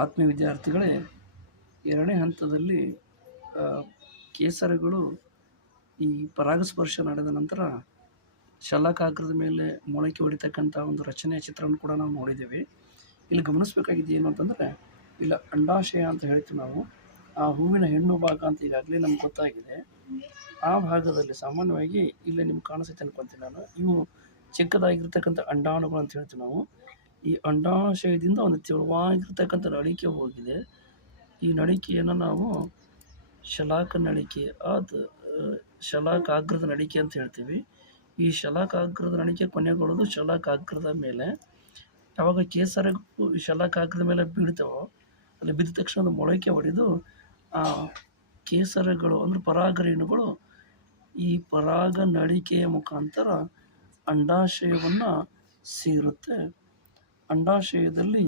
ಆತ್ಮೀಯ ವಿದ್ಯಾರ್ಥಿಗಳೇ, ಎರಡನೇ ಹಂತದಲ್ಲಿ ಕೇಸರಗಳು ಈ ಪರಾಗಸ್ಪರ್ಶ ನಡೆದ ನಂತರ ಶಲಾಕಾಗ್ರದ ಮೇಲೆ ಮೊಳಕೆ ಹೊಡಿತಕ್ಕಂಥ ಒಂದು ರಚನೆಯ ಚಿತ್ರವನ್ನು ಕೂಡ ನಾವು ನೋಡಿದ್ದೇವೆ. ಇಲ್ಲಿ ಗಮನಿಸಬೇಕಾಗಿದ್ದು ಏನು ಅಂತಂದರೆ, ಇಲ್ಲ ಅಂಡಾಶಯ ಅಂತ ಹೇಳ್ತೀವಿ ನಾವು. ಆ ಹೂವಿನ ಹೆಣ್ಣು ಭಾಗ ಅಂತ ಈಗಾಗಲೇ ನಮ್ಗೆ ಗೊತ್ತಾಗಿದೆ. ಆ ಭಾಗದಲ್ಲಿ ಸಾಮಾನ್ಯವಾಗಿ ಇಲ್ಲಿ ನಿಮ್ಗೆ ಕಾಣಿಸುತ್ತೆ ಅನ್ಕೊತೀನಿ ನಾನು. ಇವು ಚಿಕ್ಕದಾಗಿರ್ತಕ್ಕಂಥ ಅಂಡಾಣುಗಳು ಅಂತ ಹೇಳ್ತೀವಿ ನಾವು. ಈ ಅಂಡಾಶಯದಿಂದ ಒಂದು ತೆಳುವಾಗಿರ್ತಕ್ಕಂಥ ನಳಿಕೆ ಹೋಗಿದೆ. ಈ ನಳಿಕೆಯನ್ನು ನಾವು ಶಲಾಕ ನಳಿಕೆ ಶಲಾಕಾಗ್ರದ ನಳಿಕೆ ಅಂತ ಹೇಳ್ತೀವಿ. ಈ ಶಲಾಕಾಗ್ರದ ನಳಿಕೆ ಕೊನೆಗೊಳ್ಳೋದು ಶಲಾಕಾಗ್ರದ ಮೇಲೆ. ಯಾವಾಗ ಕೇಸರಗಳು ಶಲಾಕಾಗ್ರದ ಮೇಲೆ ಬೀಳ್ತಾವೋ, ಅಲ್ಲಿ ಬಿದ್ದ ತಕ್ಷಣ ಒಂದು ಮೊಳಕೆ ಹೊಡೆದು ಆ ಕೇಸರಗಳು ಅಂದರೆ ಪರಾಗರೇಣುಗಳು ಈ ಪರಾಗ ನಳಿಕೆಯ ಮುಖಾಂತರ ಅಂಡಾಶಯವನ್ನು ಸೇರುತ್ತೆ. ಅಂಡಾಶಯದಲ್ಲಿ